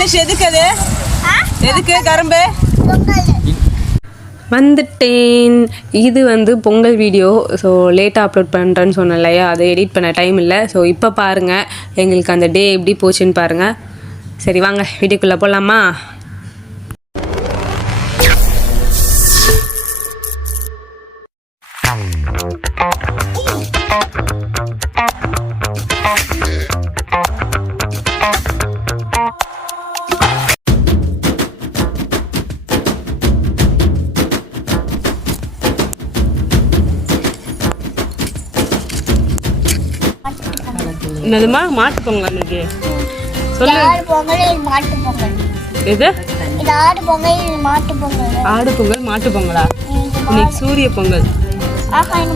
தனுஷ் எதுக்கு அது எதுக்கு கரும்பு வந்துட்டேன். இது வந்து பொங்கல் வீடியோ. ஸோ லேட்டாக அப்லோட் பண்ணுறேன்னு சொன்னேன் இல்லையா, அதை எடிட் பண்ண டைம் இல்லை. ஸோ இப்போ பாருங்கள் எங்களுக்கு அந்த டே எப்படி போச்சுன்னு பாருங்கள். சரி வாங்க வீடியோக்குள்ளே போகலாமா? என்னதுமா மாட்டு பொங்கல் இன்னைக்கு சொல்லு. எது ஆடு பொங்கல் மாட்டு பொங்கல்? ஆடு பொங்கல் மாட்டு பொங்கலா? இன்னைக்கு சூரிய பொங்கல்.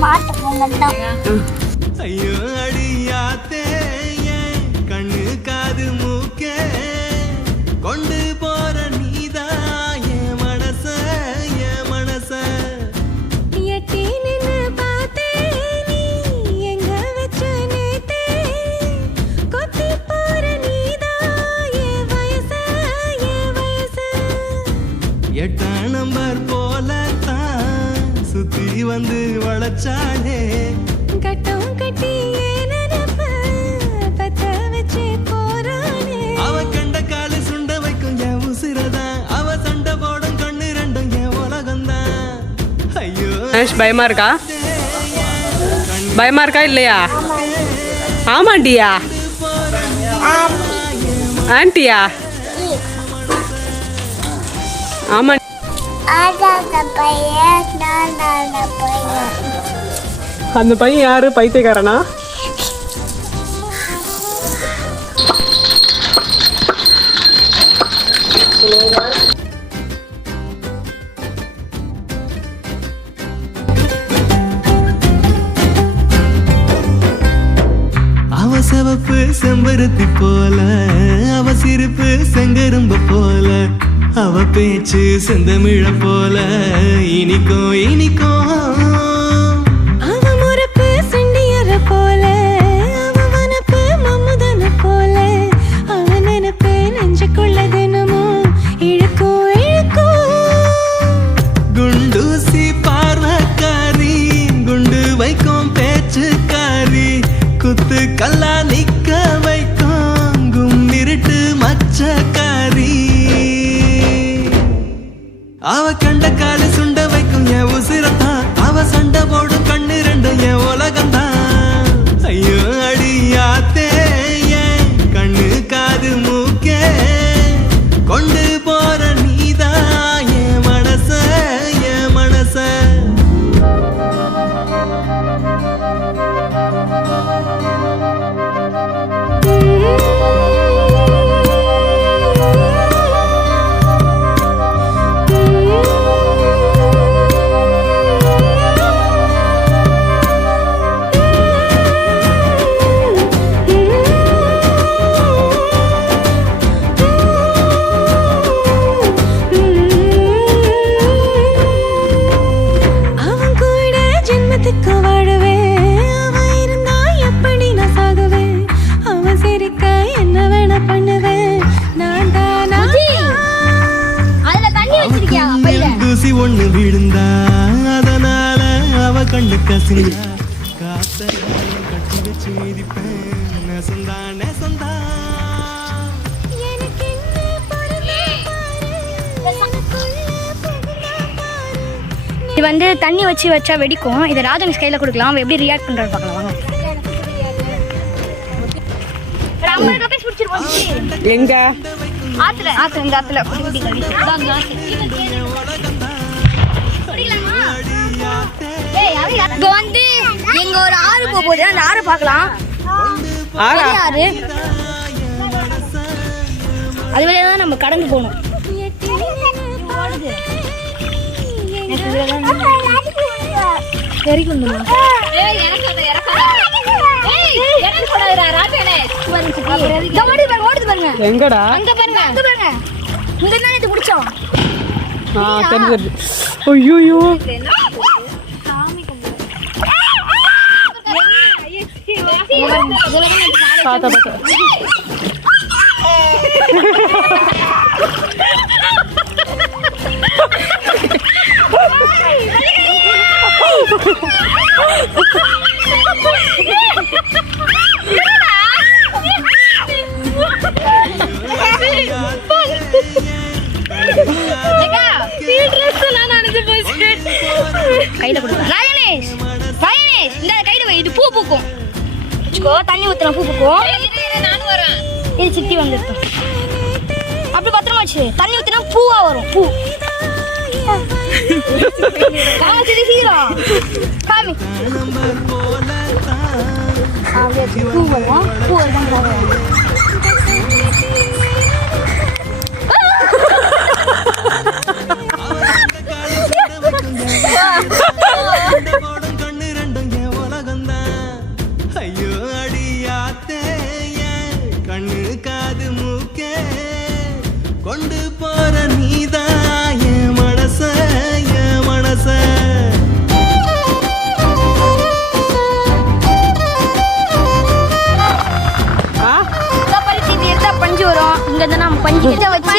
மாட்டு பொங்கல் தான். ஐயோ அடியாத்தே கண்ணு காது மூக்கே கொண்டு போற நீதா என் மனச எட்டாம் நம்பர் போலத்தான் சுத்தி வந்து வளச்சானே கட்டம் கட்டி வச்சு போறானே. அவ கண்ட காலு சுண்ட வைக்கும் என் உசிரதான், அவ சண்டை போடும் கண்ணு ரெண்டும் என் உலகம்தான். ஐயோ பயமா இருக்கா? பயமா இருக்கா இல்லையா? ஆமாண்டியா ஆண்டியா? ஆமா. அந்த பையன் யாரு? பைத்தியக்காரனா? அவ சிவப்பு செம்பருத்தி போல, அவ சிரிப்பு செங்கரும்ப போல, அவ பேச்சு செந்தமிழ போல இனிக்கும் இனிக்கும். அவ முறப்பு சண்டியற போல, அவ வனப்பு மம்முதன போல, அவ நினைப்பு நெஞ்சுக்குள்ள தினமும் இழுக்கும் இழுக்கும். குண்டூசி பார்வக்காரி, குண்டு வைக்கும் பேச்சுக்காரி, குத்து கல்லா நிக்க வைக்கும் கும்மிருட்டு மச்சக்காரி. அவ கண்ட காலு சுண்ட வைக்கும் என் உசிரத்தான், அவ சண்டை போடும் கண்ணு ரெண்டும் என் உலகம்தான். ஐயோ அடியாத்தே கண்ணு காது மூக்கே கொண்டு போற நீதா என் மனச. தூசி ஒண்ணு விழுந்தா அதனால அவ கண்ணு கசிந்தா, காத்த கட்டி வச்சு மிதிப்பேன் நெசந்தா நெசந்தா. இது வந்து தண்ணி வச்சா வெடிக்கும். இதை ராஜன் கையில கொடுக்கலாம். அவன் எப்படி ரியாக்ட் பண்றாரு பார்க்கலாம் வாங்க. எங்க ஆத்துல இந்த ஆத்துல இப்போ வந்து எங்க ஒரு ஆறு போகுது. அந்த ஆறு பார்க்கலாம். ஆறு அது வழியா தான் நம்ம கடந்து போகணும். எங்கடா? முடிச்சோம். ஐயோ பார்த்தா கையில கொடுக்க ராயனேஷ் ராயனேஷ் இந்த கையில வை இது பூ பூக்கும் வச்சுக்கோ தண்ணி ஊத்துனா பூ பூக்கும் நானும் வரேன் இது சித்தி வந்துருக்கும் அப்படி பத்திரமா வச்சு தண்ணி ஊத்துனா பூவா வரும் பூ காமிச்சு சீக்கிரம் காமி பூ வரும் பூ வருதான் கண்ணு ரெண்டும் என் உலகம்தான் ஐயோ அடியாத்தே கண்ணு காது மூக்கே கொண்டு போற நீதான் என் மனச பஞ்சு வரும் இங்க இருந்து நம்ம பஞ்சு வச்சு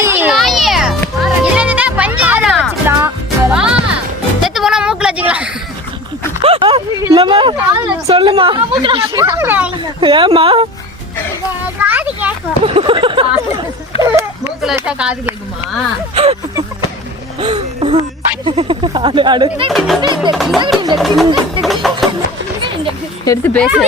இதுல இருந்து தான் பஞ்சு வச்சுக்கலாம் செத்து போனா மூக்குல வச்சுக்கலாம் சொல்லுமா ஏமா காது கேக்கும் மூக்குல வச்சா காது கேக்குமா? எடுத்து பேசு.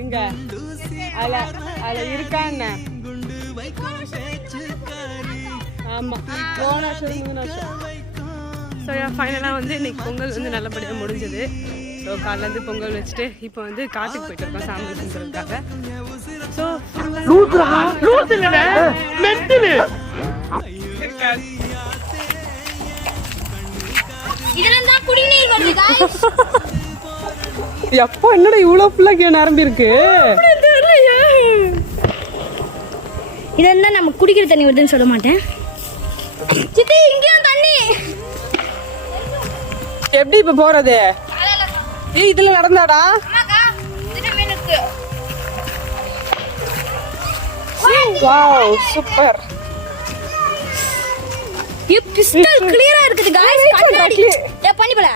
எங்க அதுல இருக்காங்க. ஆமா போன வருஷம் முந்தின வருஷம். ஸோ ஃபைனலாக வந்து இன்னைக்கு பொங்கல் வந்து நல்லபடியாக முடிஞ்சது. ஸோ காலையிலேருந்து பொங்கல் வச்சுட்டு இப்போ வந்து காட்டுக்கு போயிட்டு இருக்கோம் சாமி கும்பிட்றதுக்காக. ஸோ இதுல தான் குடிநீர் வருது गाइस எப்போ என்னடா இவ்வளோ ஃபுல்லாக நிரம்பி இருக்கு. இதெல்லாம் நம்ம குடிக்கிற தண்ணி வருதுன்னு சொல்ல மாட்டேன். சித்தி இங்கேயும் தண்ணி எப்படி இப்போ போறது? ஏய் இதுல நடந்தாடா. Wow super. ये पिस्टल क्लियर இருக்குது गाइस. கண்ணாடி ஏ பண்ணி போல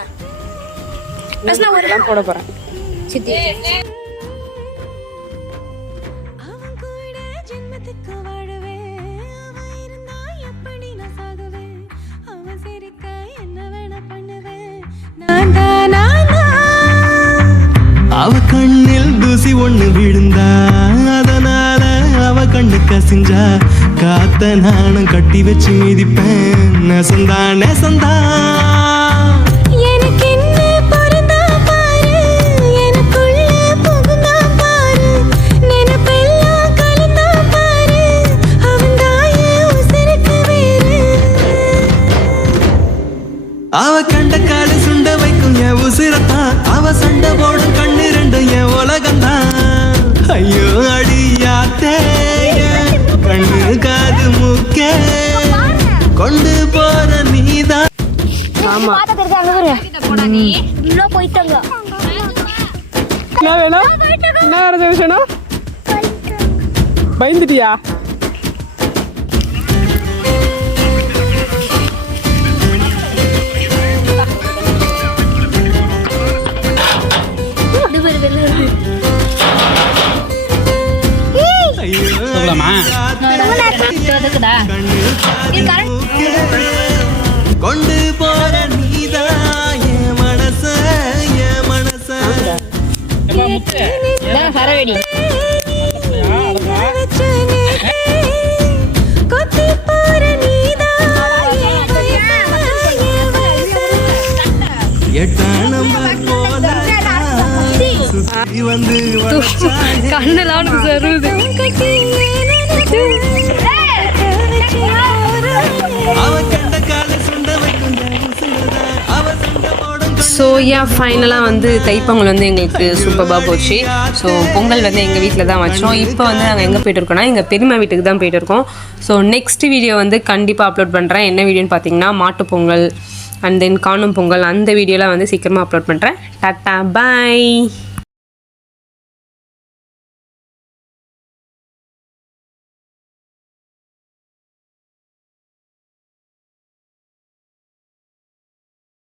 பிரச்சனை ஒரு நான் போட போறேன். சித்தி அவன் கூட ஜென்மத்துக்கு வாழவே அவன் இருந்தா எப்படி நான் சாகுவேன் அவன் சிரிக்க என்ன வேணா பண்ணுவேன் நான் தானா அவ கண்ணில் தூசி ஒண்ணு விழுந்தா அதனால அவ கண்ணு கசிஞ்சா காத்த நானும் கட்டி வச்சு மிதிப்பேன் நெசந்தா எனக்கு என்ன பொருந்தா பாரு எனக்குள்ள புகுந்தா பாரு நினைப்பெல்லாம் கலந்தா பாரு அவன் தாய உசருக்கு வேறு அவ கண்ட காலு சுண்ட வைக்கும் என் உசிரத்தான் அவ சண்டை போடும் கண்ணு ரெண்டும் என் உலகம்தான் ஐயோ அடியாத்தே கண்ணு காது மூக்கே கொண்டு போற நீதான். ஆமா பாத்து இருக்காங்க பாரு நீ உள்ள போய்ட்டாங்க. என்ன வேணும்? என்ன வேற விஷயம்? பயந்துட்டியா? எதுக்குடா இது கரெக்ட் கொண்டு போற நீதான் என் மனச சரவெடி கொத்தி போற நீதான் எட்டாம் நம்பர் போல சுத்தி வந்து கண்ணெல்லாம் உனக்கு சருது. அவ கண்ட கால சுண்ட வைக்கும் ஸோ ஃபைனலாக வந்து தைப்பொங்கல் வந்து எங்களுக்கு சூப்பராக போச்சு. ஸோ பொங்கல் வந்து எங்கள் வீட்டில் தான் வச்சோம். இப்போ வந்து நாங்கள் எங்கே போய்ட்டு இருக்கோம்னா எங்கள் பெரியம்மா வீட்டுக்கு தான் போய்ட்டு இருக்கோம். ஸோ நெக்ஸ்ட் வீடியோ வந்து கண்டிப்பாக அப்லோட் பண்ணுறேன். என்ன வீடியோன்னு பார்த்தீங்கன்னா மாட்டுப்பொங்கல் அண்ட் தென் காணும் பொங்கல் அந்த வீடியோலாம் வந்து சீக்கிரமாக அப்லோட் பண்ணுறேன். டாட்டா பாய்.